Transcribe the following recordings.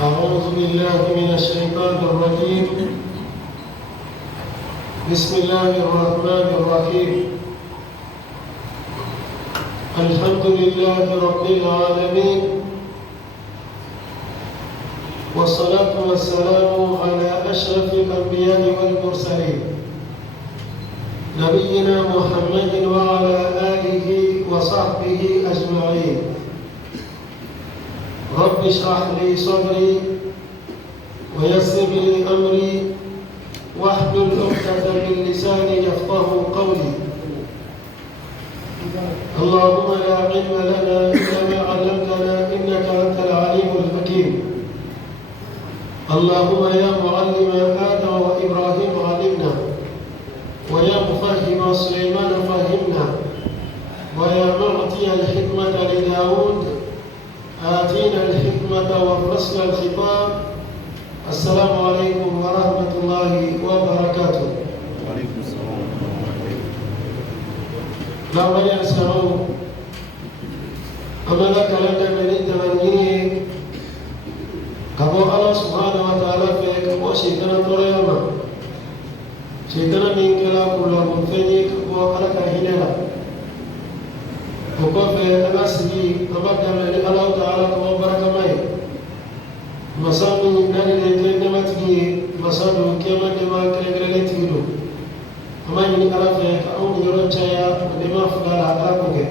أعوذ بالله من الشيطان الرجيم. بسم الله الرحمن الرحيم. الحمد لله رب العالمين، والصلاة والسلام على أشرف الأنبياء والمرسلين نبينا محمد وعلى آله وصحبه أجمعين. رب اشرح لي صدري ويسر لي أمري واحلل عقدة من لساني يفقه قولي. اللهم لا علم لنا إلا ما علمتنا إنك أنت العليم الحكيم. اللهم يا معلم آدم وإبراهيم علمنا، ويا مفهم سليمان فهمنا، ويا معطي الحكمة لداود آتينا الحكمة وفصل الخطاب. السلام عليكم ورحمة الله وبركاته. وعليكم السلام ورحمة الله. لا يسمعوا أما لك لنا من التمنيه كما الله سبحانه وتعالى فيك وشيطنا طريما شيطنا من كلا كل منفني كما لك هنا وكيف أناسي أبدا من الله تعالى كما بركة ماي مسامي نادي كلمتي مسامي كما كلمتي أما يني على فيك أو يرجع لما فعل أقربك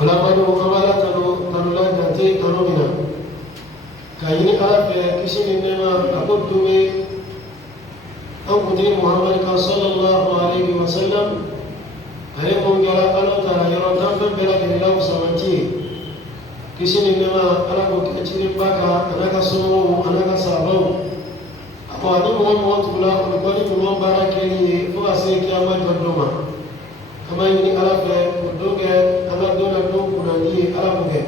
ولا بدو أملا تنولا تنتي تنومنا كيني على فيك كشين إنما أقول دوي أو كتير محمد صلى الله عليه وسلم هريكم جرا الله تعالى يرون هم بلا كلام سمعتي كشين إنما على فيك كشين بكا أنا كسمو أنا كسابو wani mwa tula kwani mwa barakeli fuka seki ama dodoma kama yini alafe doge ama dona do kunani alabuge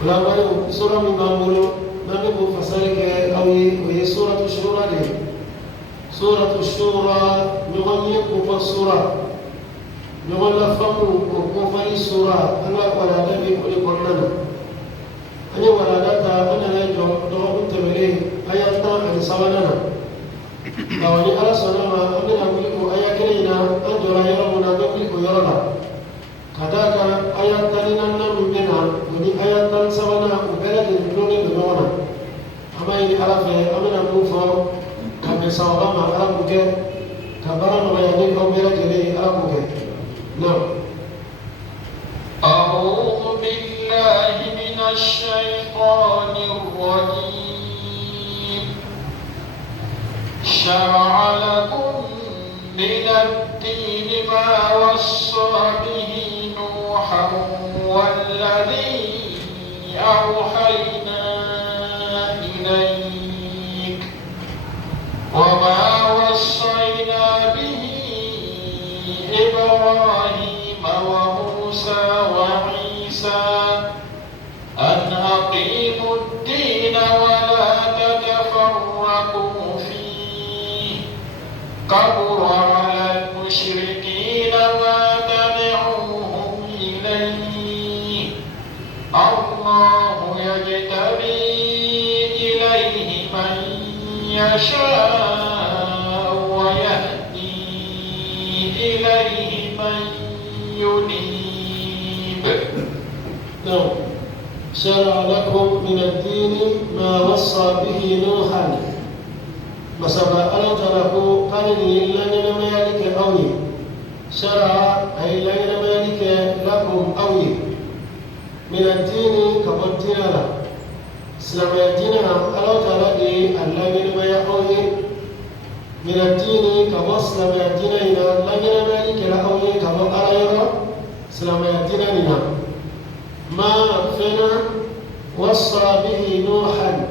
wala wani sura mimamulu nani bu fasarike awi wa suratu shura de suratu shura nyonye ko sura nyonla famu ko fali sura Allah wala dabi ko konnana anya wala data ana ya do untemele ayata an sawanana awani ala sanama amina kuliko ayakelina anjora yarabuna kuliko yarala kadaka ayata linanna mimena wani ayata sawana ubelade ndone ndona amaini alafe amina kufo kabe sawama alabuke kabarano bayani ko belade alabuke no. أعوذ بالله من الشيطان الرجيم. شرع لكم من الدين ما وصى به نوحا والذي أوحينا إليك وما وصينا به إبراهيم وموسى وعيسى أن أقيموا الدين ولا تتفرقوا فيه كبر على المشركين ما تدعوهم إليه الله يجتبي إليه من يشاء ويهدي إليه من ينيب. نعم. شرع لكم من الدين ما وصى به نوحا مسبا ألا تركوا قال لن مالك أوي شرع أي لن مالك لكم أوي من الدين كبرتنا سلام الدين ألا تركي لن مالك أوي من الدين كمسلم الدين لن مالك أوي كما أرى سلام الدين ما فينا وصى به نوحا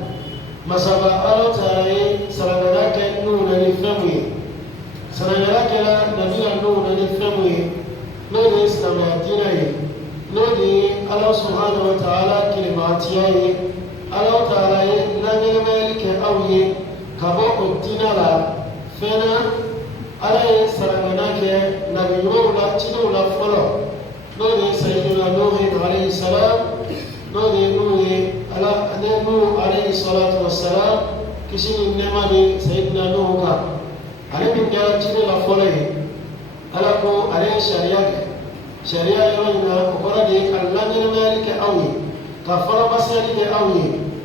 مسبا ألتاي سرناك نون للفمي سرناك نبي نون للفمي نودي استمعتني نودي الله سبحانه وتعالى كلماتي الله تعالى نبي مالك أوي كبوك الدينارا فينا على سرناك نبي نولا تنولا فلو نودي سيدنا نوح عليه السلام نودي نوح على الصلاة والسلام كشين إنما سيدنا نوح على من جاء جل لفولي على كو عليه شريعة يومنا وقرأ ديك الله نمالك أوي كفر بسالك أوي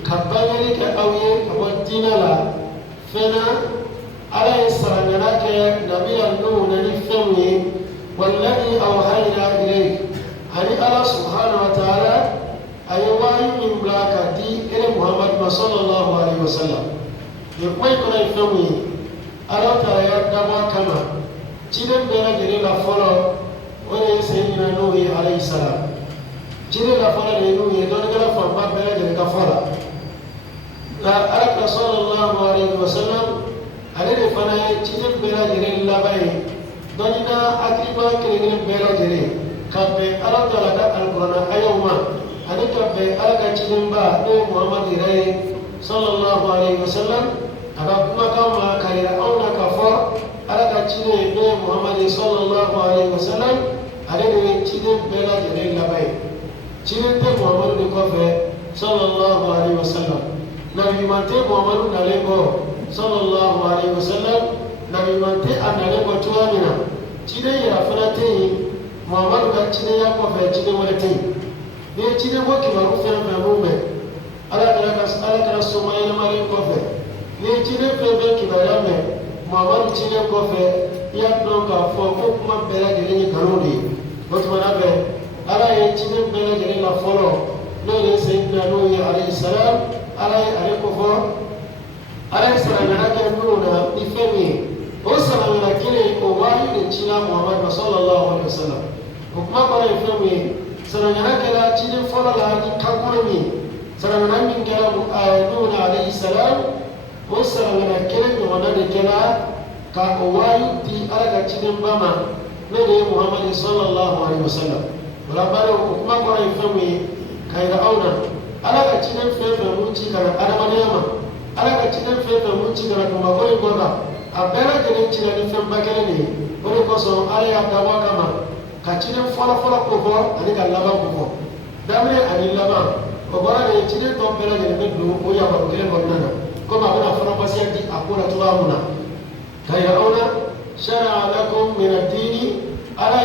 كبالك أوي كبدين لا فنا عليه السلام لك نبي النوح نفهمه والذي أوحينا إليك علي الله سبحانه وتعالى أيوة من بلاك دي إلى محمد صلى الله عليه وسلم يقول كنا يفهمه ألا ترى يدعوا كما جيران بلا جري لا فلو ولا سيدنا نوح عليه السلام جيران لا فلو نوح دون كلا فما بلا جري كفلا لا أرك صلى الله عليه وسلم عليه فنا جيران بلا جري لا باي دوننا أكيد كريم بلا جري كبه ألا ترى القرآن أيوما أنا كبه ألا كجيران با محمد صلى الله عليه وسلم أبقى كما كيرا أونا كفر على كتير محمد صلى الله عليه وسلم عليه كتير بلا جري لباي كتير محمد نكفى صلى الله عليه وسلم نبي مانتي محمد نالبو صلى الله عليه وسلم نبي مانتي أنالبو توامنا كتير يرفلتي محمد كتير يكفى كتير ولتي كتير وكي معروفين بمومة على كلا سمايل مالين كفى ni jine febe kibaya me Muhammadu jine kofe ya donka fo ko kuma bela gele ni kanudi botuma be ala ye jine bela gele la folo no le sayyidina nuh alayhi salam ala ye ko fo ala salam na ke nuna ni femi o salam na kile ko wahi ni jina Muhammad sallallahu alaihi wasallam ko kuma bare femi salam na ke la jine folo la ni kakurmi salam na min kala nuh alayhi salam وسر من الكلام ونادي كلا كأوايد أرجع تجيب بما نبي محمد صلى الله عليه وسلم ولا بارو ما قرأ يفهمي كيدا أونا أرجع تجيب فيلم منشي كنا أنا ما نيما أرجع تجيب فيلم منشي كنا كم بقول يقولنا أبدا جنين تجيب فيلم بكرني بقول كوسو أرجع دوا كما كتجيب فلا كوفو أني كلابا كوفو دامني أني لابا وبارا تجيب توم بلا جنين بدو ويا بقول كنا كما هنا فرنسيتي أقول ترامنا كيراؤنا شرع لكم من الدين على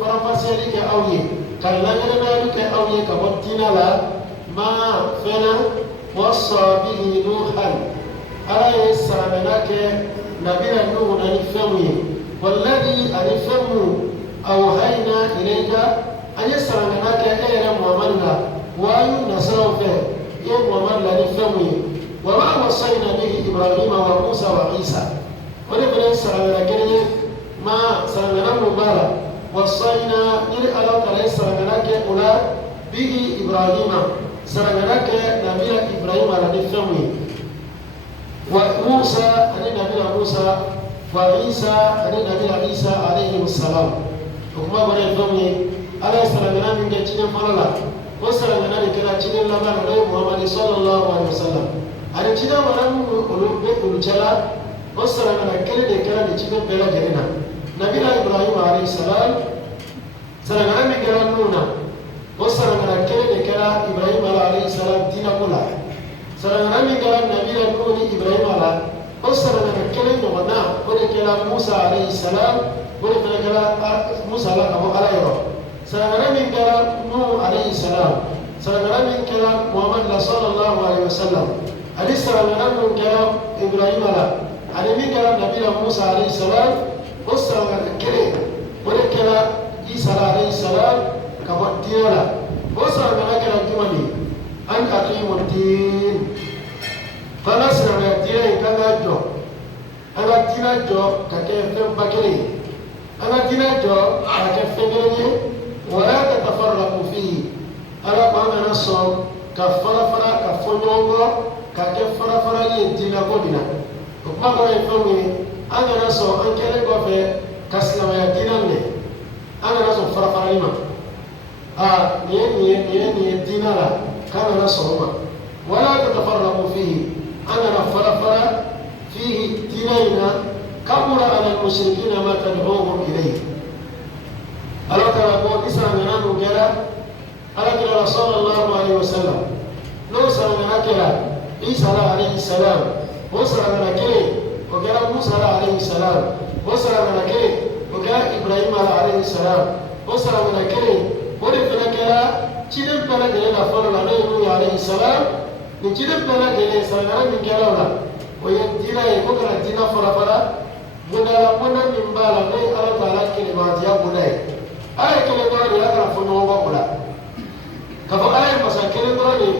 فرنسيتي كأوي كلا ينالك أوي كبتنا لا ما فينا وصى به نوحا على سامناك نبينا نوح نفهمه والذي أنفهمه أوحينا إليك أن سامناك إلى محمد وأي نصره يا محمد لا نفهمه وما وصينا به إبراهيم وموسى وعيسى ولكن سرنا كنيه ما سرنا مبارك وصينا إلى الله تعالى سرنا كأولا به إبراهيم سرنا كنبي إبراهيم على نفسه وموسى أن نبي موسى وعيسى أن نبي عيسى عليه السلام وما بنا فمي على سرنا من كتير فلالا وسرنا كنا كتير لما نبي محمد صلى الله عليه وسلم أنا جدا ورام ولجلا وصل من كل ذكر جدا بلا جرينا نبي إبراهيم عليه السلام سرنا من جرانونا وصل من كل ذكر إبراهيم عليه السلام دينا كلا سرنا من جران نبي نوح إبراهيم على وصل من كل نونا ولكلا موسى عليه السلام ولكلا موسى على أبو عليه سرنا من جران نوح عليه السلام سرنا من كلام محمد صلى الله عليه وسلم عليه السلام من كلام إبراهيم على من كلام نبي موسى عليه السلام والسلام الكريم ولكلا عيسى عليه السلام كبدينا والسلام على كلام جمالي أن أقيموا الدين فنسلم الدين كذا جو أنا دين جو ككيف بكري أنا دين جو ككيف بكري ولا تتفرقوا فيه أنا قام نصر كفرفرا كفنونغو كفرفرا يدينا بودنا وما هو يفهمني أنا نصر أن كلا قفة كسلم يدينا مني أنا نصر فرفرا لما ني دينا لا كان نصر ما ولا تتفرقوا فيه أنا فرفرا فيه ديننا كبر على المشركين ما تدعوهم إليه ألا ترى قوم إسلام يناموا كلا ألا كلا صلى الله عليه وسلم لو سألنا كلا Isa alayhi salam o sara na kele o kɛra Musa alayhi salam o sara na kele o kɛra Ibrahim alayhi salam o sara na kele o de fana kɛra ciden bɛɛ lajɛlen na fɔlɔ la n'o ye Nuhu alayhi salam nin ciden bɛɛ lajɛlen saragara min kɛra o la o ye diinɛ ye ko kana diinɛ fara bondala bonda min b'a la n'o ye Ala Taala kelematiya bonda ye Ala ye kelen dɔrɔn de ye a kana fɔ ɲɔgɔn kɔ o la k'a fɔ Ala ye masa kelen dɔrɔn de ye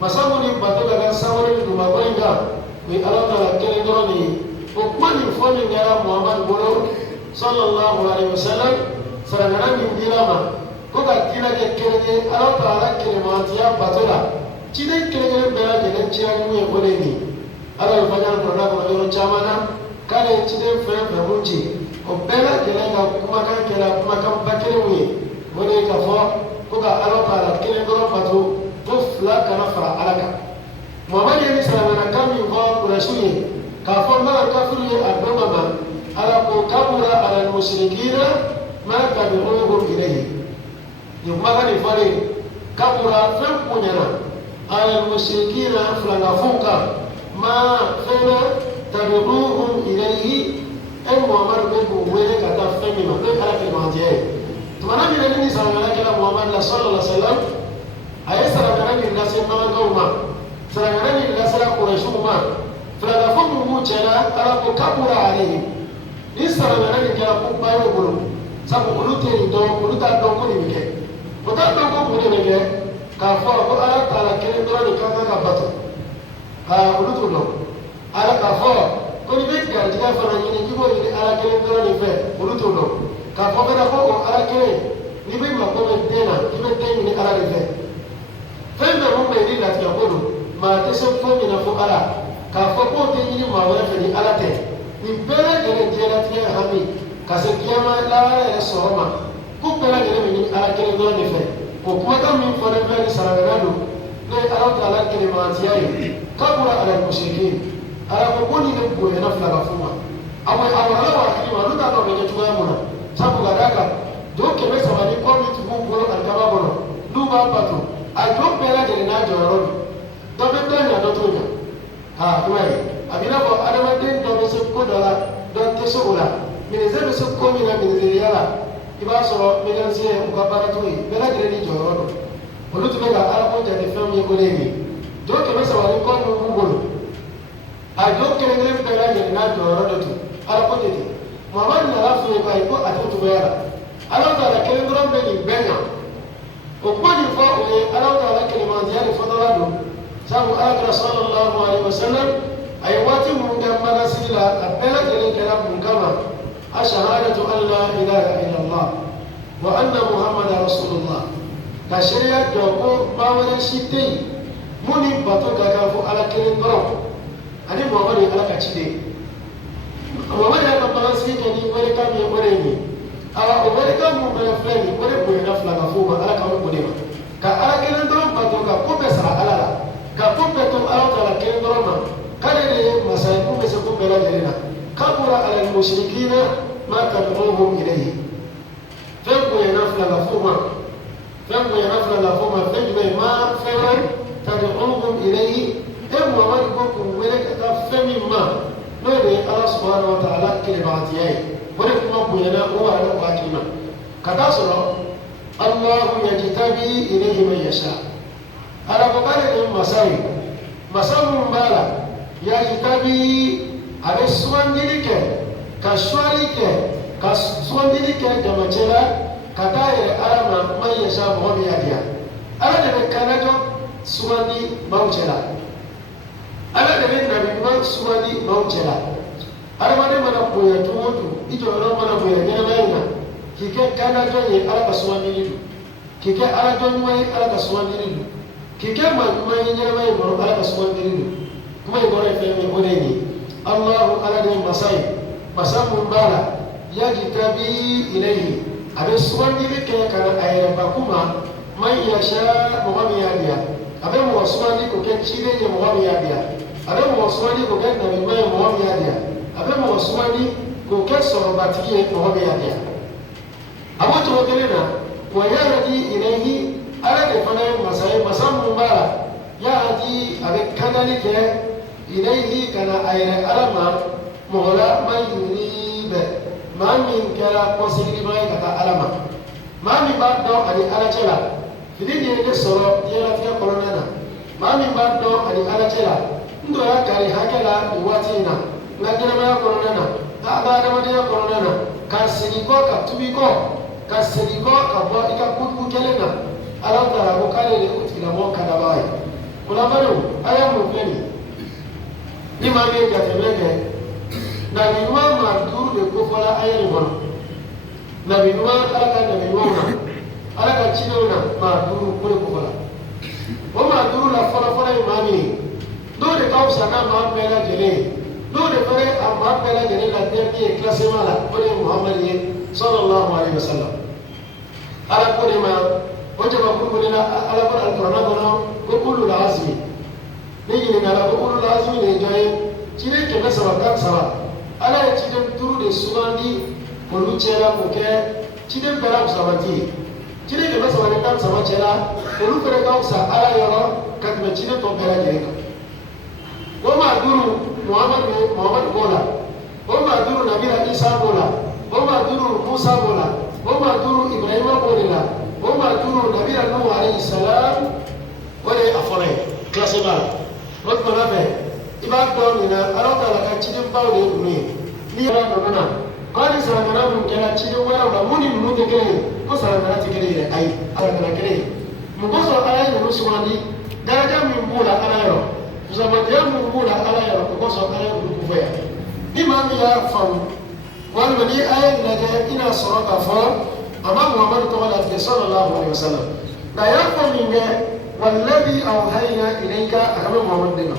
masa mun ni bato ka kan sanwó-olu ni dugumakɔ in kan o ye Ala Taala kelen dɔrɔn de ye o kuma nin fɔ min kɛra Muhamadu bolo sallallahu alaihi wasallam saragara min dira ma ko ka diinɛ kɛ kelen ye Ala Taala kelematiya bato la ciden kelen-kelen bɛɛ lajɛlen cira ni mun ye o de ye nin Ala ye fajara kɔnɔna kɔnɔ yɔrɔ caman na k'ale ye ciden fɛn fɛn mun ci o bɛɛ lajɛlen ka kumakan kɛra kumakanba kelenw ye o de ye k'a fɔ ko ka Ala Taala kelen dɔrɔn bato ko fila kana fara Ala kan Muhamadu ye ni silamɛyanakan min fɔ Kurɛsiw ye k'a fɔ n bɛna kafiriw ye a dɔn kama Ala ko kabura alal mushrikina ma tad'uuhum ilayhi nin kumakan nin fɔlen kabura fɛn bonyana alal mushrikina filankafow kan ma fɛnɛ tad'uuhum ilayhi e Muhamadu bɛ k'u wele ka taa fɛn min ma n'o ye Ala kelematiya ye tumana min na ni nin saragara kɛra Muhamadu la sallallahu alaihi wasallam a ye saragara min lase Makankaw ma saragara min lasera Kurɛsiw ma filankafo min b'u cɛla Ala ko kabura alayhim ni saragara nin kɛra ko ba y'o bolo sabu olu tɛ nin dɔn olu t'a dɔn ko nin bɛ kɛ o t'a dɔn ko mun de bɛ kɛ k'a fɔ ko Ala Taala kelen dɔrɔn de ka kan ka bato olu t'o dɔn Ala k'a fɔ ko ni bɛ garijɛgɛ fana ɲini k'i b'o ɲini Ala kelen dɔrɔn de fɛ olu t'o dɔn k'a fɔ fana ko o Ala kelen n'i bɛ mako bɛ den na k'i bɛ den ɲini Ala de fɛ fɛn bɛɛ mun bɛ yen ni latigɛ ko don maa tɛ se ko min na fo Ala k'a fɔ k'o tɛ ɲini maa wɛrɛ fɛ ni Ala tɛ nin bɛɛ lajɛlen diɲɛlatigɛ hami ka se diɲɛma laara yɛrɛ sɔrɔ ma ko bɛɛ lajɛlen bɛ ɲini Ala kelen dɔrɔn de fɛ o kumakan min fɔlen filɛ ni saragara don n'o ye Ala Taala kelematiya ye kabura alal mushrikin Ala ko ko nin de bonyana filankafo ma a warala wa hakili ma olu t'a dɔn bɛ kɛ cogoya mun na sabu ka d'a kan do 300 ni kɔ min tun b'u bolo alikaba kɔnɔ n'u b'a bato a do bɛɛ lajɛlen n'a jɔyɔrɔ don dɔ bɛ dɔ ɲa dɔ t'o ɲa i m'a ye a b'i n'a fɔ adamaden dɔ bɛ se ko dɔ la dɔ tɛ se o la minisɛn bɛ se ko min na minisɛriya la i b'a sɔrɔ mécanicien u ka baara t'o ye bɛɛ lajɛlen ni jɔyɔrɔ don olu tun bɛ ka Ala ko jate fɛn min ye ko ne ye do 300 ni kɔ min b'u bolo a do kelen-kelen bɛɛ lajɛlen n'a jɔyɔrɔ de tun Ala ko jate Muhamadu nana f'u ye ko ayi ko a tɛ cogoya la Ala Taala kelen dɔrɔn bɛ nin bɛɛ kan o kuma nin fɔ o ye Ala Taala kelematiya de fɔtɔla don sabu Alakira sallallahu alaihi wasallam a ye waati minnu kɛ magasigi la a bɛɛ lajɛlen kɛra mun kama ashahadatu an la ilaha illallah wa anna muhammadan rasulullah ka sariya jɔ ko maa wɛrɛ si tɛ yen mun ni bato ka kan fo Ala kelen dɔrɔn ani Muhamadu ye Ala ka ciden Muhamadu y'a ka magasigi kɛ ni wɛrɛkan min ye o de ye nin o wɛrɛkan min fɛnɛ filɛ nin o de bonyana filankafo ma Ala k'an bɛ o de ma ka Ala kelen dɔrɔn bato ka ko bɛɛ sara Ala la ka ko bɛɛ to Ala Taala kelen dɔrɔn ma k'ale de ye masa ye mun bɛ se ko bɛɛ lajɛlen na kabura alal mushrikina ma tad'uuhum ilayhi fɛn bonyana filankafo ma fɛn jumɛn ye ma fɛn wɛrɛ tad'uuhum ilayhi e Muhamadu ko k'u wele ka taa fɛn min ma n'o de ye Ala subhanahu wa ta'ala kelematiya ye o de kuma bonyana o wara ne ko hakili ma ka taa sɔrɔ Allahu yajtabi ilayhi man yasha Ala ko k'ale de ye masa ye masa minnu b'a la yajtabi a bɛ sugandili kɛ ka suwali kɛ ka sugandili kɛ jamacɛ la ka taa yɛrɛ Ala ma man yasha mɔgɔ min y'a diya Ala de bɛ kanajɔ sugandi maaw cɛ la Ala de bɛ nabi ɲuman sugandi maaw cɛ la adamaden mana bonya cogo o cogo i jɔyɔrɔ mana bonya ɲɛnamaya in na k'i kɛ kanajɔ ye Ala ka sugandili don k'i kɛ Alajɔ ɲuman ye Ala ka sugandili don k'i kɛ maa ɲuman ye ɲɛnamaya in kɔnɔ Ala ka sugandili don kuma in kɔrɔ ye fɛn min ye o de ye nin Allahu Ala de ye masa ye masa mun b'a la yajtabi ilayhi a bɛ sugandili kɛ ka na a yɛrɛ bakun ma man yasha mɔgɔ min y'a diya a bɛ mɔgɔ sugandi k'o kɛ ciden ye mɔgɔ min y'a diya a bɛ mɔgɔ sugandi k'o kɛ nabi ɲuman ye mɔgɔ min y'a diya a bɛ mɔgɔ sugandi k'o kɛ sɔrɔbatigi ye mɔgɔ min y'a diya a b'o cogo kelen na wa yahdi ilayhi Ala de fana ye masa ye masa mun b'a la yahdi yahdi abe kanani ke ilayhi kana ayre alama mola man yunib ma min kala kosiri ma kata alama ma min ba do ani ala cela fili ni ne soro yela tika kolonana ma min ba do ani ala cela ndo ya kare hakela duwati na ngajina ma kolonana ta ba da ma kolonana ka siniko ka tubiko ka siniko ka bo ika kutu kelena ala tara ko kale le utila mo kada bai kula bado aya mo pleni ni ma be ga temeke na bi ma ma dur de ko fala aya ni bono na bi ma ala ka na bi ma ala ka chino na ma dur ko ko fala o ma dur la fala fala ma ni do de ka usa na ma be la jele do de fare a ma be la jele la de ki classe mala ko de muhammad sallallahu alaihi wasallam ala ko de ma wajaba kuluna ala ko alqur'ana bono ko kullu lazimi ni ni ala ko kullu lazimi ne jaye cire ke nasaba kan saba ala ya cire turu de sugandi ko lucera ko ke cire bera usabati cire ke nasaba ne kan saba cera ko lu kare ka usa ala yoro ka me cire to bera je ko ma duru muhammad bola ko ma duru nabi isa bola ko ma duru musa bola ko ma duru ibrahim bola وما تقولوا نبي نوح عليه السلام ولا أفضل كلاس بال رد منافع إبعاد دوننا أراد لك تجيب باودي بني لي أنا نمنا قال سلامنا من كلا تجيب ولا مني من تكلي كسلامنا تكلي أي سلامنا كلي مقصر على المسلماني درجة من بولا على يوم زمان من بولا على يوم مقصر على الكوفية إمام يا فم والمني أي نجاة إلى صراط فور أمام محمد صلى الله عليه وسلم لا يفهم منه والذي أوحينا إليك أمام محمد دينا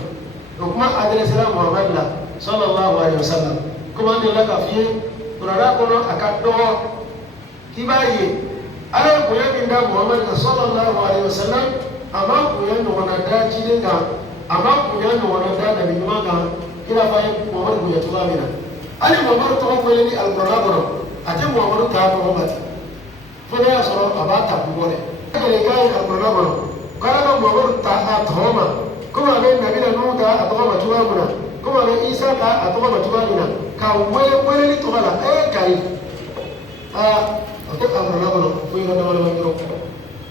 وكما أدرس محمد صلى الله عليه وسلم كما أن لك فيه ونراكنا أكدوا كباية على قيام الله محمد صلى الله عليه وسلم أمام قيام وندا جدنا أمام قيام وندا نبي ماذا إلى فاهم محمد يتوامنا أنا محمد توقف لي القرآن أتم محمد كان محمد fana ya sɔrɔ a b'a ta bugɔ dɛ kɛlɛ k'a ye a kɔrɔla kɔnɔ k'ala ka mamadu ta a tɔgɔ ma komi a bɛ nabila nuhu ta a tɔgɔ ma cogoya min na komi a bɛ isa ta a tɔgɔ ma cogoya min na ka weleli tɔgɔ la kari a ko a kɔrɔla kɔnɔ fo yɔrɔ dama dama dɔrɔn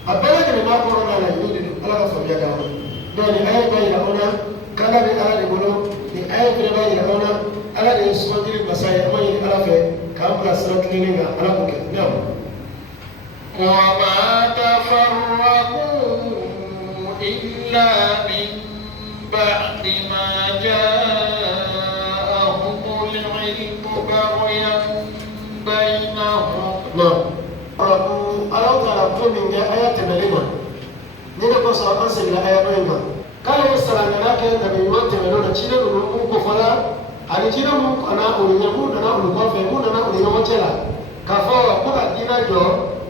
a bɛɛ lajɛlen n'a kɔrɔ n'a la y'o de don ala ka faamuya d'a ma donc nin aya b'a yira aw la k'ala bɛ ala de bolo nin aya fana b'a yira aw la ala de ye sugandili masa ye an b'a ɲini ala fɛ k'an bila sira tilennen kan ala k'o kɛ وما تفرقوا إلا من بعد ما جاءهم العلم بغيا بينهم. نعم. ألا ترى من آيات مليمة. نقول صلى الله عليه وسلم قال السلام عليك نبي ما تمنون تشيل نقول كفلا على تشيل نقول أنا أقول يقول أنا أقول كفلا يقول أنا أقول يوم تلا كفلا بقى دينا جو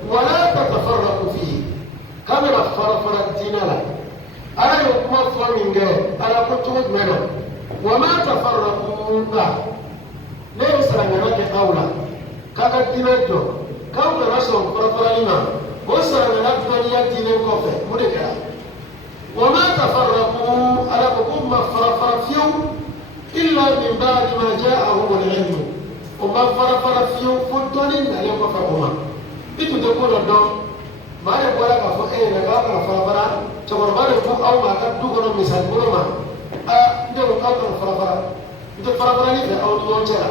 ولا تتفرقوا فيه كما فرقتنا لا أنا يوم فلان أنا كنت مدمنا وما تفرقوا بعد ليه سلامك أولى كذا دينا جو كم رسول فرقنا وسلامك دنيا دينا كفة مدكرا وما تفرقوا على حكم فرق فيو إلا من بعد ما جاءهم العلم وما فرق فيو فدونين عليهم فرقهما itu de ko do mare ko la ka fo e na ka ka fara fara to ko mare ko aw ma ka du ko misal ko ma a de ko ka fara fara to fara fara ni aw do jera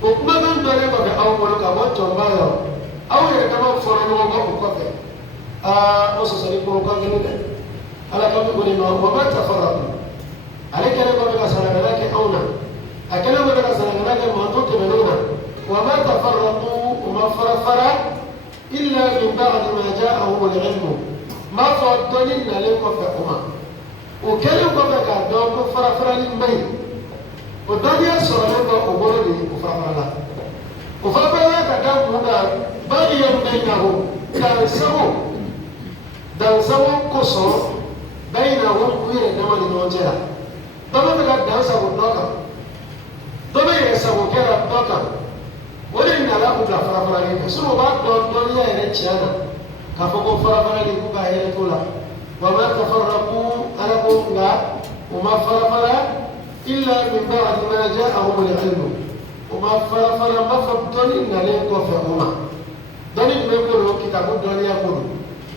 ko kuma dan do le ko ka aw ko ka wa to ba yo aw ye ka ma fo no ko ko fe a o so sari ko ka ni de ala ka ko ni ma wa ma tafarraqu ale kare ko ka sala na ke awna akala ko ka sala na ke ma to te menuna wa ma tafarraqu وما فرفر إلا من بعد ما جاءهم العلم ما فضلنا لكم فأما وكلمة كادوك فرفر للمين ودنيا سرعة أمورني وفرفر لا وفرفر لا كدام هنا بغيا بينهم دانسوا كسر بينهم وين نما لنوجها دما بقى دانسوا الدوكا دما يسوا كلا الدوكا ولن لا بد فرفر لك سنو بعد دنيا يرجعنا كفوق فرفر لك بهيرة ولا وما تفرقوا أنا وما فرفر إلا من بعد ما جاءهم العلم وما فرفر ما فبدون إن لين كفهما دوني بيقولوا كتاب دوني يقولوا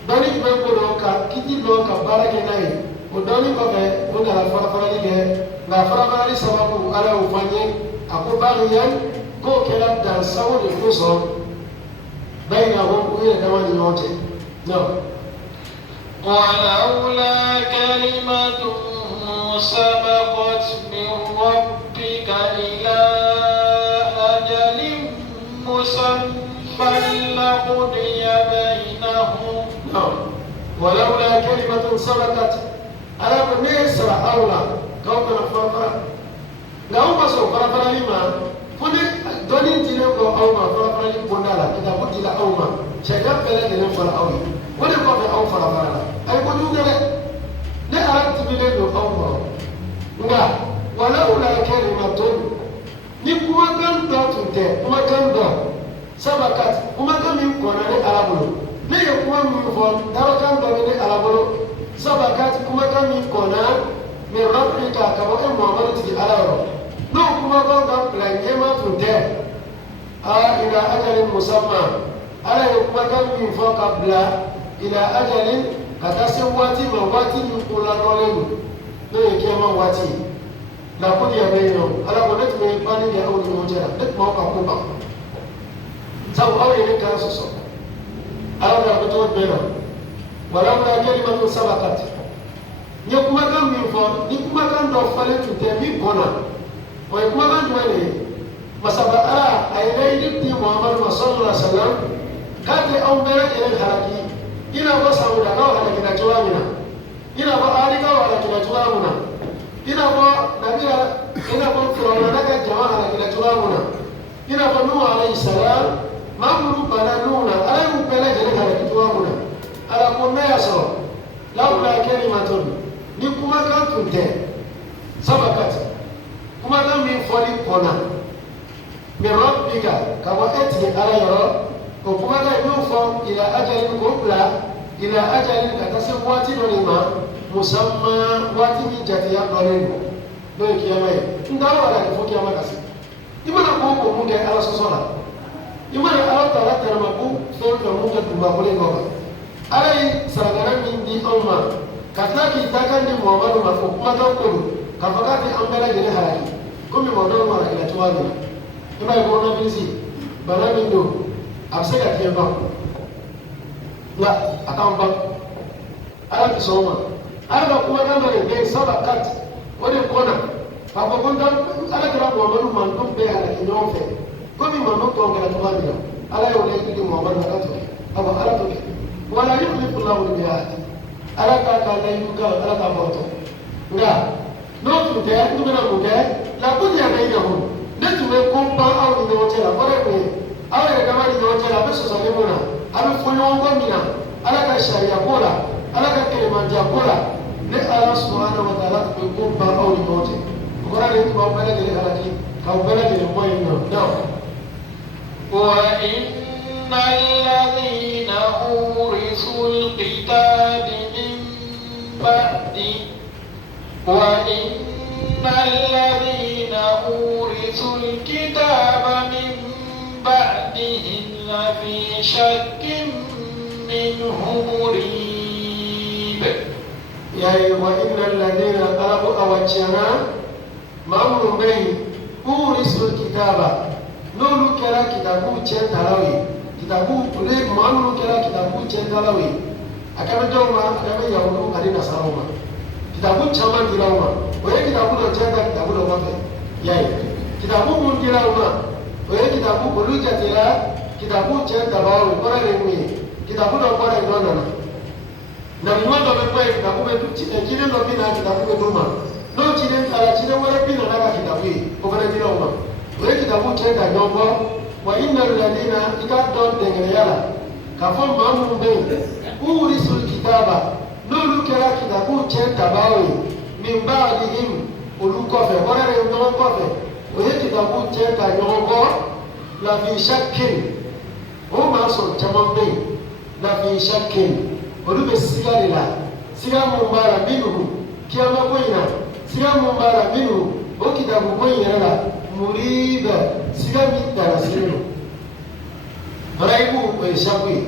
دوني بيقولوا كتير لون كبارك ناي ودوني كفه ونا فرفر ليه لا فرفر لسبب على وفاني أكو باغيان كو كلا دانسون الفصل بينهم وين كمان يوجد نعم ولولا كلمة سبقت من ربك إلى أجل مسمى لقضي بينهم ولولا كلمة سبقت على بنيسر أولى كوكنا فرفرة لو ما سو فرفرة لما فني دونين تنو أوما فرفرة لما بندالا كذا بدي لا أوما شجاب بلا تنو فرفرة أوي ولا كوكنا أو فرفرة أي بدو كذا لا أردت بلاد أوما لا ولولا كلمة نكما كان دوت كما كان دوت سبقت كما كان من كوناني ألابلو لا يكما من فون دارو كان دوت ألابلو سبقت كما كان من كونان من ربك كما كان محمد تجي ألابلو نو كما كان دوت لانجما تنتهي إلى أجل مسمى ألا يكما كان من فوق قبل إلى أجل كتاسي واتي ما واتي نقول لنولين نو يكما واتي لا بد يبينهم ألا بنت من بني يأول الموجرة نت ما قبوبا سو أولي لك أسوس ألا بتود بينهم ولولا كلمة سبقت يكما كان من فوق يكما كان دوفالة تتمي بنا ويكما كان دوالي مسابقة ألا أيلي دي محمد صلى الله عليه وسلم كاتي أو بلد إلى الحركي إلى بصعودا كاو حركنا جوامنا إلى بآلي كاو حركنا جوامنا إلى نبيا إلى فرعون نجا جماعة إلى جوامنا إلى نوح عليه السلام ما مروا بنا نونا ألا يبلا جل على جوامنا ألا كنا يسوع لولا كلمة نكما كنت سبقت كما كان من فولي كنا من ربك كما أتي على يرى وكما كان يوفى إلى أجل قبلة إلى أجل كتسوات نريما مسمى واتي من جاتيا دولين دوي كيامي نداو على كفو كياما كاسي يمانا كوكو مونجا على سوسولا يمانا على تارا ترمكو فول مونجا دمبا بولين غوغا علي سرغانا من دي أوما كتاكي تاكا دي محمد مفو كما تاكولو كفاكاتي أمبلا جني هاي كومي مودو مارا إلى توالي يما يقولنا بيزي بنا من دو أبسكا كيبا لا أتام على تسوما أنا بقول أنا من سبقت ودي كونا فبقول أنا كلام محمد من دون بيه على كنيوم في كم من دون كون كلا تبادل على يوم يجي محمد على توك أبغى على توك ولا يخلف الله الميعاد على كذا لا يوجد على كبرته لا نوت ده نمنا مده لا بد يعينهم نتوه كومبا أو نيوتشلا فرقه أو يكمل نيوتشلا بس سليمنا أبي فلوم كمينا على كشريعة كولا على كلمة جاكولا لألا سبحانه وتعالى بيقوم بأول موت وقرأ لك ما بلد الهلاكي أو بلد المؤمنين نعم وإن الذين أورثوا الكتاب من بعده وإن الذين أورثوا الكتاب من بعدهم لفي شك منه مريب وإن الذين قرأوا أوجنا مأمر به أورثوا الكتاب نولو كلا كتابو تشتراوي كتابو تولي مأمر كلا كتابو تشتراوي أكمل دوما أكمل يقولوا أدينا سلامة كتابو تشمان كلاوما وهي كتابو تشترا كتابو لوافي كتابو من كلاوما وهي كتابو بلوجة تلا كتابو تشتراوي كورا رمي كتابو لوافي نونا na mmoja amekuwa kitabu kile ndo bina kitabu duma no chile ala chile wala bina na kitabu kwa jina umma wewe kitabu chenda nyombo wa innal ladina ikadon dengeleyala kafon mamu mbe urisul kitaba no lukela kitabu chenda bawe min ba'dihim ulukofe wala re ndo kofe wewe kitabu chenda nyombo la fi shakkin huma so chamambe la fi shakkin olu bɛ siga de la siga mun b'a la minnu kiyama ko in na siga mun bara minhu o kitabu ko yɛrɛ muriba siga min dara sirino raibu o ye shaku ye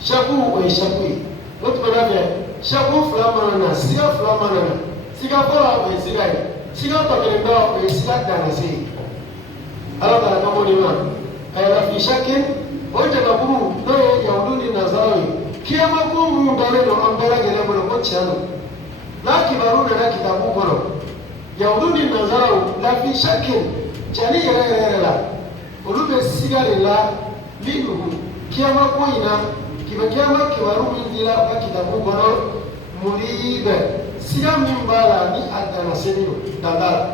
shaku o ye shaku ye o tumana fɛ shaku fila mana na siga fila mana na siga fɔlɔ o ye siga ye siga tɔ kelen dɔ o ye siga dara se ye ala taala ka mɔni ma a yɛrɛ fi shakin o jabakuru n'o ye yahudu ni nazaraw ye kiyama ko minnu dalen don an bɛɛ lajɛlen bolo ko tiɲɛ don n'a kibaru nana kitabu kɔnɔ yahudu ni nazaraw lafi shakin cɛni yɛrɛ yɛrɛ yɛrɛ la olu bɛ siga de la minnu kiyama ko in na kiyama kibaru min dira u ka kitabu kɔnɔ muriibɛ siga min b'a la ni a danna seni don danda la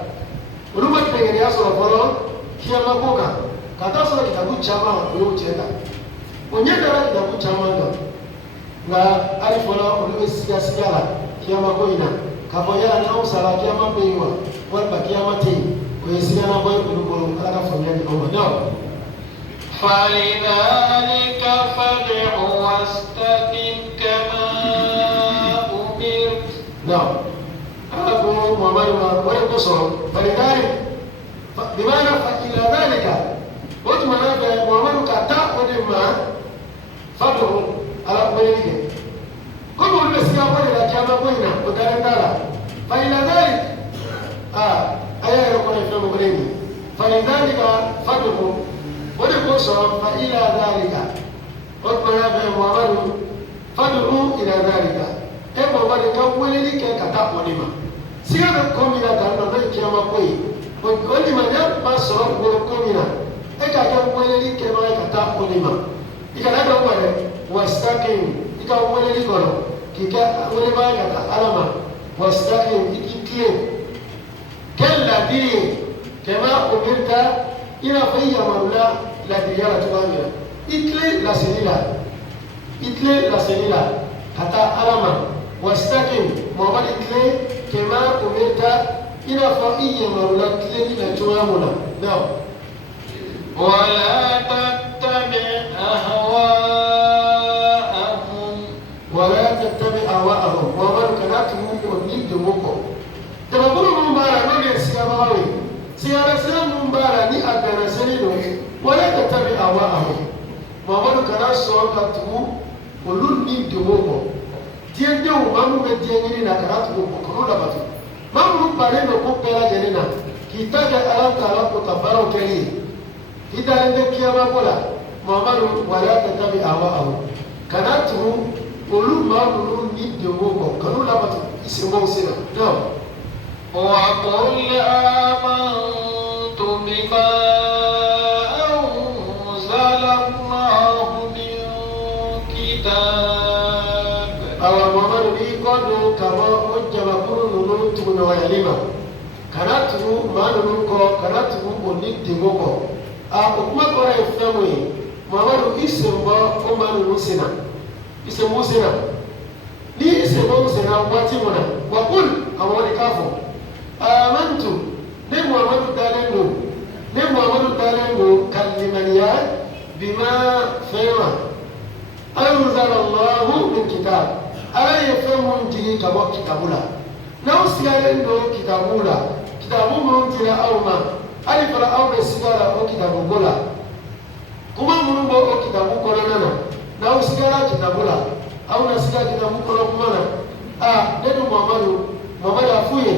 olu ma tigɛriya sɔrɔ fɔlɔ kiyama ko kan ka taa sɔrɔ kitabu caman o y'o cɛ ta o ɲɛ dara kitabu caman kan nka hali fɔlɔ olu bɛ siga la kiyama ko in na k'a fɔ yala n'aw sara kiyama bɛ yen wa walima kiyama tɛ yen o ye sigana bɔ olu bolo ala ka faamuya di anw ma n'aw. فلذلك فادع واستقم كما أمرت. نعم. أنا أقول محمد وين تصل فلذلك بمعنى فإلى ذلك وتمنى محمد كتا ودما فادع على أمرك. كل من بسيا ولا كما قلنا وكان ترى فإلى ذلك أيها يقول في مغربي فلذلك فادع ولكن فإلى ذلك أطلع به محمد فادعوا إلى ذلك إما محمد كون لك كتاب ولما سيادة كومينا دارنا بين كيما كوي ولما يبقى صرف ولكومينا إكا كون لك ما كتاب ولما إكا هذا هو واستقيم إكا كون لك كيكا ولما كتاب ألما واستقيم إكيكين كلا دي كما أمرت ina fayya marula la diyara tugamira itle la senila hata alama wastaqim muhammad itle kema umirta ina fayya marula itle la tugamuna nao ولا تتبع أهواءهم ومن كانت مؤمن دموكم تبقوا مبارا نجي سياماوي سيارة مبارا ني أدنا سنينو ولا تتبع أهواءهم ومن كانت سوكتو ولون ني دموكم tiende umamu metiengini na karatu kukurula batu mamu parendo kupela jenina kitaja alaka alako tabara ukeli kitalende kiyama kola mamaru wala tatabi awaahu karatu ulu mamu ni demogo kanula batu isimo sina no وقل آمنت بما أنزل الله من كتاب kama ojjama kunu nunu tuguna wayalima kanatu manu ko kanatu bonni demogo okuma kora efamwe mamaru isemba o manu musina isemusina ni isemba musina wati mona wa qul awali kafo amantu ne muhammadu dalendo kalimaniya bima fema anzala Allahu min kitab ala yefemun jigi kabo kitabula naw sigalen do kitabula kitabu mun tira awma ali fara awbe sigala o kitabu gola kuma mun bo o kitabu kola nana naw sigala kitabula aw na sigala kitabu kola kuma na dedu muhammadu afuye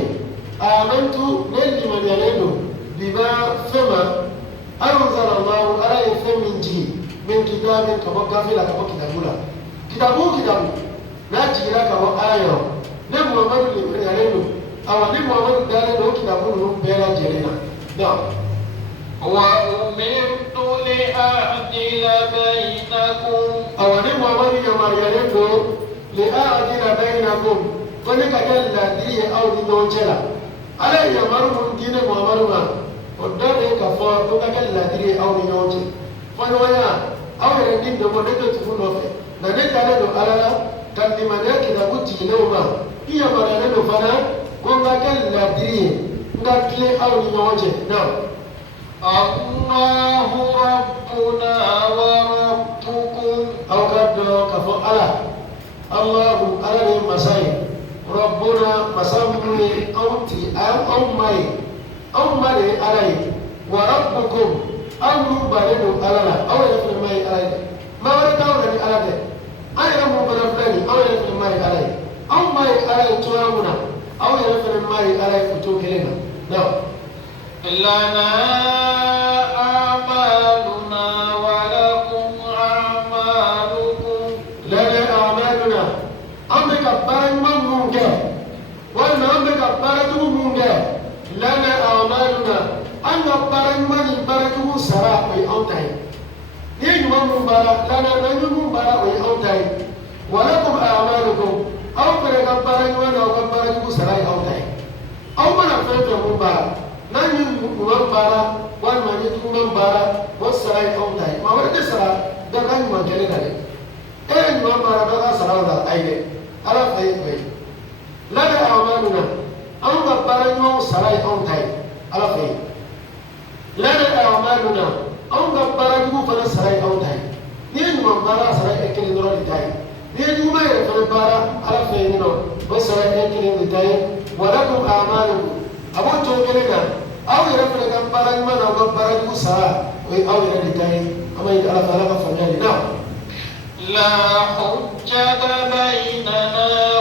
amantu nelli man yalendo bima fema anzala Allahu ala yefemun jigi min kitabin kabo kafila kabo kitabula kitabu na jigira ka wa ayo ne muhammadu le yareno awa ne muhammadu dale do kitabu no bela jerena da wa umirtu li a'dila bainakum awa ne muhammadu ya mariyareno li a'dila bainakum fone ka dalla diye awdi do jela ala ya maru dine muhammadu ma odare ka fo to ka dalla diye awdi do je fone waya awere din do mo de to funo fe na ne dale do alala kalimanya kitabu tileuma iya marane do fana ko ngakel la diri ngakle aw ni nyoje na Allahu rabbuna wa rabbukum aw kaddo kafo ala Allahu ala ni masai ربنا مسامي أوتي أو ماي علي وربكم أو بلد على أو يفعل ماي علي ما ورد على أنا مبرفلني أو يفعل ماي علي أو ماي علي توامنا أو يفعل ماي علي فتوكلنا نعم لنا أعمالنا ولكم أعمالكم لنا أعمالنا أمك أبارك من مونجا وأنا أمك أبارك مونجا لنا أعمالنا أنا أبارك من أبارك سراء ويأوتاي نيجي من مبارك لنا نيجي مبارك ويأوتاي ولكم أعمالكم أو فرق أبارك وأنا أبارك سراء أوتاي أو من أفرق مبارك نيجي مبارك وأنا نيجي مبارك والسراء أوتاي ما ورد سراء ده كان مجالنا ليه إيه مبارك ده سراء ده أيه على فاي لا أعمالنا أنا بارجو سراي أونتاي على فاي لا أعمالنا أنا بارجو فنا سراي أونتاي نين من بارا سراي أكل نور لتاي نين ما يفعل بارا على فاي نو بس سراي أكل لتاي ولكم أعمالكم أبو توكلنا أو يرفع كم بارجو ما أو بارجو سرا أو يرفع لتاي أما يتعرف على فنيان نعم لا حجة بيننا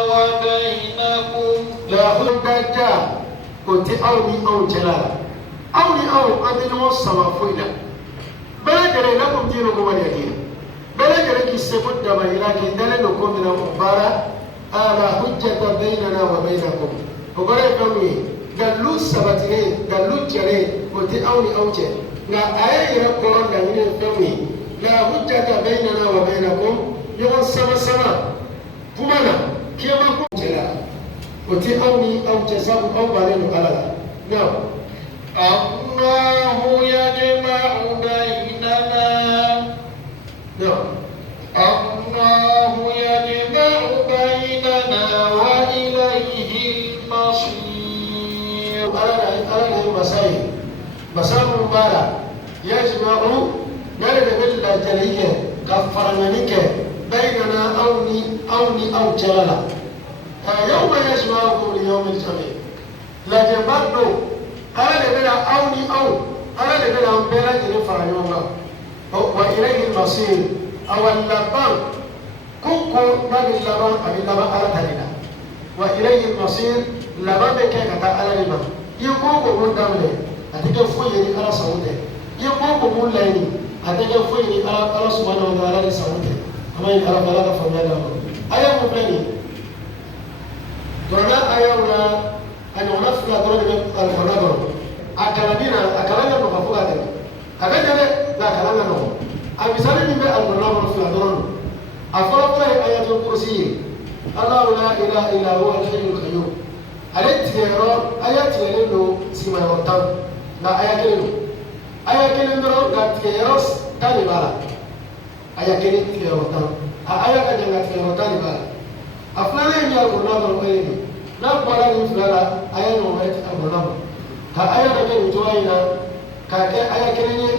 وبينكم لا حجة كنت أو جلالة أو أدنى والسماء فويلة بلا جري لكم دينكم وليدين بلا جري كسفت دمائرا كندلنكم من المخبارة على حجة بيننا وبينكم وقال يقولي قالوا السبتين قالوا الجري كنت أو جل لا أي ربنا لمن الفمي لا حجة بيننا وبينكم يوم السماء كمانا كيما كنت جلالة وتي أو جزاء أو بالين على نعم الله يجمع بيننا نعم الله يجمع بيننا وإليه المصير على المسائل مسار مبارك يجمع نرد بالله جلية كفرنانك بيننا أوني أو جلالة يوم يجمعكم ليوم الجميع لكن برضو أنا لبنا أنا لبنا أمبلا جريفا يوم وإليه المصير أو اللبان كوكو نبي اللبان على تلنا وإليه المصير لبان بكي كتا على لما يقوكو من دولي أتجا فويني على سعوده يقوكو من ليني أتجا فويني على سبحانه وتعالى سعوده أما يقرأ بلاغة فمانا أيام مبلاني دورنا أيامنا أن نفلا دورنا الخنابر أكلنا نخفوها دي أكلنا لا كلنا نو أبيسالي من الخنابر في دورنا أفرق آيات الكرسي الله لا إله إلا هو الحي القيوم عليك تيرو آيات يلو سيما يوتام لا آيات يلو لا تيروس تاني بالا آيات يلو تيرو تام آيات يلو تيرو تاني بالا aflana ya gurnador oyeni na bala ni flala aya no mai ta gurnador ka aya da ni to ayina ka ke aya kenye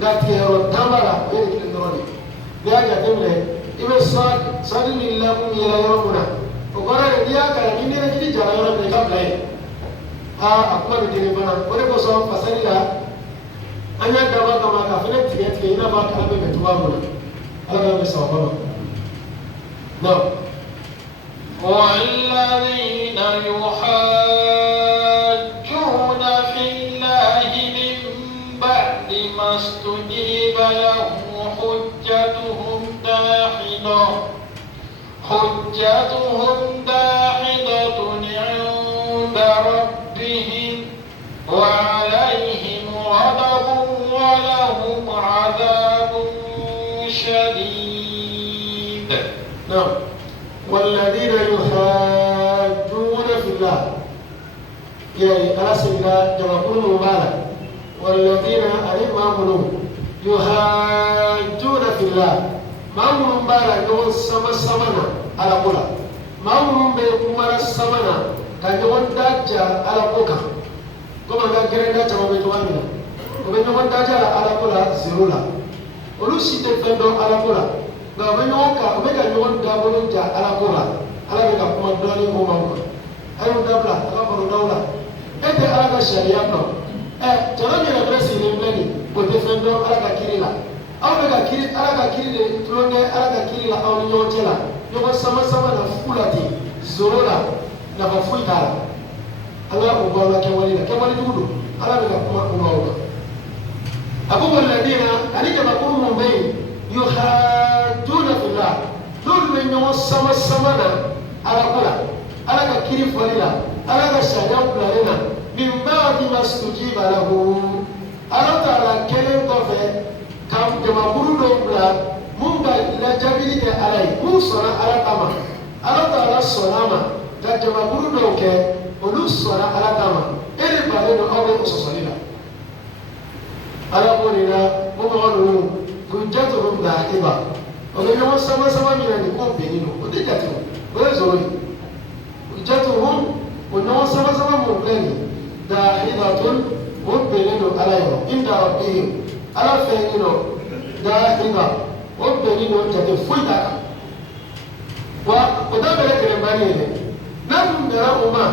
da tiyaro tamara yeni kin doroni ya ga temle ibe sad lillahi ila yawmuna ko gora dia ka ni ne ni jara yoro ne ka play akuma ni tini bana ore ko so fasali la anya da ba ka ma ka fele tiye ina ba ka be betuwa muna ala be so ba no والذين يحاجون في الله من بعد ما استجيب له حجتهم داحضة عند ربهم وعليهم غضب ولهم عذاب شديد. نعم والذين يحاجون في الله يعني أرسلنا جوابون مبالغ والذين آمنوا يحاجون في الله ما هم مبالغ يوم السمنا على قولا ما هم بيكمر السمنا كان يوم داجة على قوكا كما كان كرين داجة وبيتواننا وبين يوم داجة على قولا زيرولا ولوسي تفندو على قولا ga wani wanka omega ni wani dabonin ja ala kura ala daga kuma dole ko mamu ayo dabla aka baro dawla ete ala ka sharia no jara mi na dress ni mleni ko defendo ala ka kirila aw ka kiri ala ka kiri de tronge ala ka kirila aw ni nyotela yo ko sama sama na fulati zorola na bafuita ala ubala ke wali dudu ala ka kuma ubawa abubu alladina alika makumu bay yuhaduna fillah dul men yo sama sama na ala kula ala ka kiri falila ala ka sharia kula min ba'di mastujiba lahu ala ta'ala kelen ko fe kam jama buru do bla mun ga la jabili ke alai mun sona ala tama ala ta'ala sonama ga jama buru do ke olu sona ala tama ele bale do awe ososolila ala bonina mo mo kunjatuhum da'iba o le mo sama sama mi ni ko benino o de jatu o zori kunjatuhum o no sama sama mo leni da'ibatun o benino ala yo inda rabbihim ala fenino da'iba o benino jate fuida wa o da bele kere bani ne nam dara umma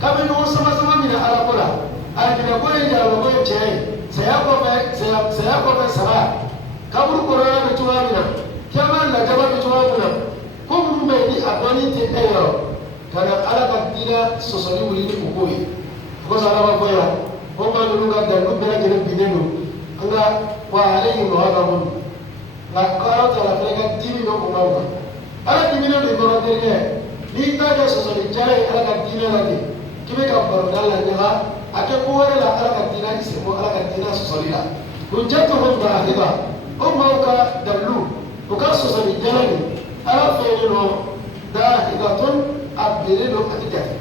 kabe no sama sama mi na ala kola ala kina ko ya ro ko che saya ko be sara kabur korona be tuwa mina kema la jaba be tuwa mina ko mun be ni abani te eyo kana ala ka dina sosoli wuli ni kokoyi ko sala ba ko ya ko ma lu ga da lu be na gele binenu anga wa alayhi wa hadamun la qara ta la frega dimi no ko mawa ala dimi no be ko de ne ni ta ga sosoli jare ala ka dina la ke kibe ka baro dalla ni ha ake ko wala la ala ka dina ise ko ala ka dina sosoli la hujjatuhum dahiba umma ka dallu uka sosoli jalani ala feeno dahibatun abirino atikati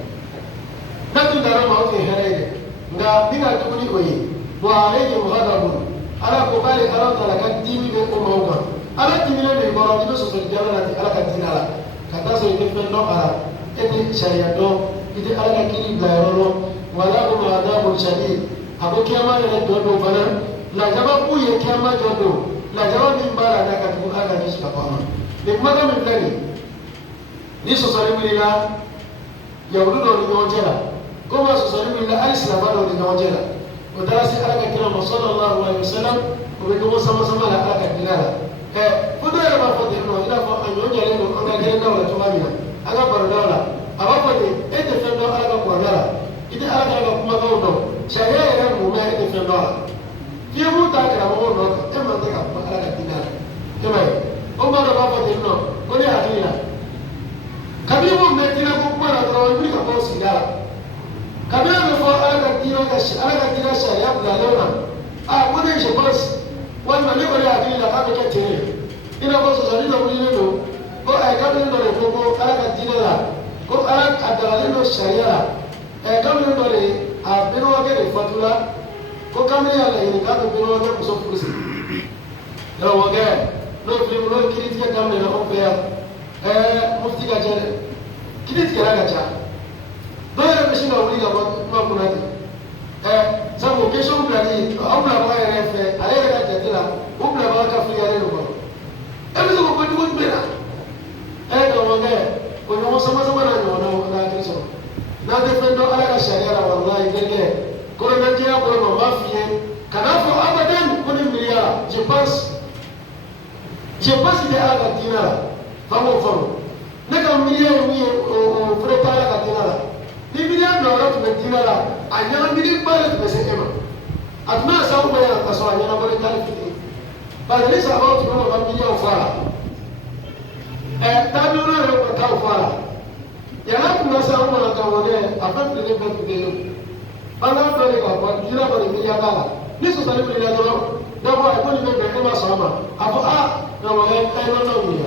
natu dara ma oke herede nga bina tukuni oyi wa alayhi ghadabun ala ko bale ala tala ka dimi be umma ka ala dimi ne boro dibe sosoli jalani ala ka dina la kata so ite fendo ala ete sharia do ite ala ka kiri blayoro wala hum adabun shadid abo kiyama ne do do bana la jaba ku ye kiyama do la jaba min bala da ka tu ala ni suka fama de maga min lani ni so sare mi la yawdu do ni ojela ko ma so sare mi la alisla ba do ni ojela o darasi ala ka kira sallallahu alaihi wasallam ko be do sama sama la ala ka dinala ko do ya ba fo de no ila fo an yojale no anga gele dawla to mamina aga baro dawla aba fo de e de fendo ala ka ko dala ite ala ka kuma ga do sharia ya mu ma e de fendo ala fiye mu ta kira mo no e ma ta ka kuma ala ka dinala kema o ma do ba fo de no ko ne adina kabi mo me tina ko kuma na do ni ka ko sigala kabi mo fo ala ka dina ka ala ka dina sharia bla lona a ko ne je bas wannan ne ko ya adina ka ke tere ina ko so sari do ni no ko ay ka ne do ko ala ka dina la ko ala adala no sharia la kamne do le a bino ke de fatula ko kamne ya la ni ka do bino ke ko so fusi do wage no film no kiri ke kamne na on ya mufti ka jere kiri ke raga cha do ya be shina wuri ga ma kuna ti sabu ke so bla ni awla ba ya fe ale ga jatila ubla ba ka fi ya re no e bi so ko ni bera do wage ko no sama sama na no na kiri so na defendo ala ka sharia la wallahi gege ko na kia ko no mafie kana fo abadan ko ni miliya je passe de ala dinara famo famo ne ka miliya ni o freta ala ka dinara ni miliya no ra to dinara anya miliya bale to se kema atma sa ko ya ka so anya na bole tali fiti ba ni sa ba to no ba miliya o fara ta no ro ko ta o fara yana kuma sa umma ka wone afan de be de yo bana to le ka ba jira ba ni ya bala ni so sale ni ya do da ba ko ni be ma so ma afo na wa ga ai no no ni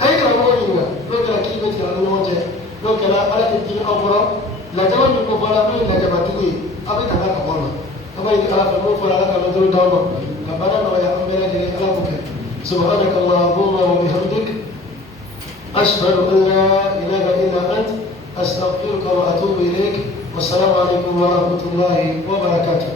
ai ga mo ni ga do ka ki be ti anu no je do ka la ala ti ni awro la jaba ni ko bala no la jaba tu ni abi ka ka ko ma ka ba ni ala fa mo fa la ka no do da ma ka bana no ya ambere ni ala ko ke subhanaka allahumma wa bihamdik أشهد أن لا إله إلا أنت أستغفرك وأتوب إليك والسلام عليكم ورحمة الله وبركاته.